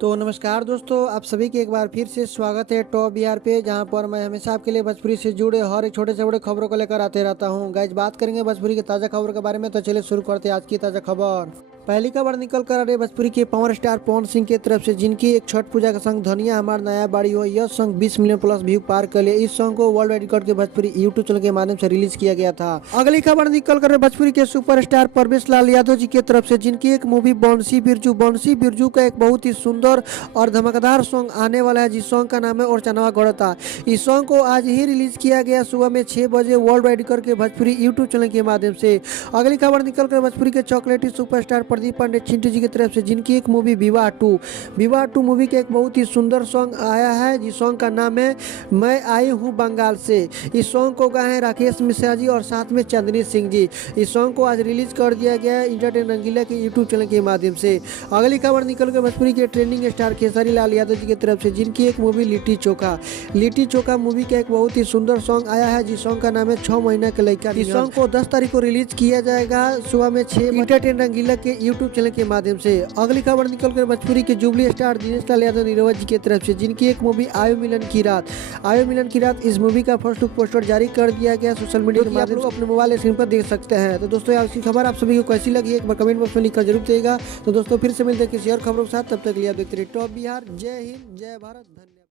तो नमस्कार दोस्तों, आप सभी के एक बार फिर से स्वागत है टॉप बिहार पे, जहां पर मैं हमेशा आपके लिए भोजपुरी से जुड़े हर एक छोटे से बड़े खबरों को लेकर आते रहता हूं। गाइज, बात करेंगे भोजपुरी की ताज़ा खबरों के बारे में, तो चलिए शुरू करते हैं आज की ताज़ा खबर। पहली खबर निकल कर आ रही है भोजपुरी के पावर स्टार पवन सिंह की तरफ से, जिनकी एक छठ पूजा का सॉन्ग धनिया हमार नया बाड़ी हो, यह सॉन्ग 20 मिलियन प्लस व्यू पार कर लिया। इस सॉन्ग को वर्ल्ड वाइड रिकॉर्ड के भोजपुरी यूट्यूब चैनल के माध्यम से रिलीज किया गया था। अगली खबर निकल कर भोजपुरी के सुपरस्टार परवेश लाल यादव जी की तरफ से, जिनकी एक मूवी बंसी बिरजू का एक बहुत ही सुंदर और धमाकेदार सॉन्ग आने वाला है, जिस सॉन्ग का नाम है और चनवा गौड़ता। इस सॉन्ग को आज ही रिलीज किया गया सुबह में 6 बजे वर्ल्ड वाइड रिकॉर्ड के भोजपुरी यूट्यूब चैनल के माध्यम से। अगली खबर निकल कर भोजपुरी के चॉकलेटी सुपरस्टार प्रदीप पांडे चिंटू जी की तरफ से, जिनकी एक मूवी विवाह टू मूवी का एक बहुत ही सुंदर सॉन्ग आया है, जिस सॉन्ग का नाम है मैं आई हूँ बंगाल से। इस सॉन्ग को गाए हैं राकेश मिश्रा जी और साथ में चांदनी सिंह जी। इस सॉन्ग को आज रिलीज कर दिया गया है इंटरटेन रंगीला के यूट्यूब चैनल के माध्यम से। अगली खबर निकल कर भोजपुरी के ट्रेंडिंग स्टार खेसारी लाल यादव जी की तरफ से, जिनकी एक मूवी लिट्टी चोखा मूवी का एक बहुत ही सुंदर सॉन्ग आया है, जिस सॉन्ग का नाम है 6 महीना के लड़का। इस सॉन्ग को 10 तारीख को रिलीज किया जाएगा सुबह में 6 इंटरटेन रंगीला के यूट्यूब चैनल के माध्यम से। अगली खबर निकल कर भोजपुरी के जुबली स्टार दिनेश लाल यादव नीरवा जी की तरफ से, जिनकी एक मूवी आयो मिलन की रात। इस मूवी का फर्स्ट लुक पोस्टर जारी कर दिया गया सोशल मीडिया के माध्यम से, अपने मोबाइल स्क्रीन पर देख सकते हैं। तो दोस्तों, आज की खबर आप सभी को कैसी लगी एक बार कमेंट बॉक्स में लिखकर जरूर देगा। तो दोस्तों, फिर से मिलते हैं किसी और खबरों के साथ, तब तक के लिए आप देखते रहिए टॉप बिहार। जय हिंद, जय भारत, धन्यवाद।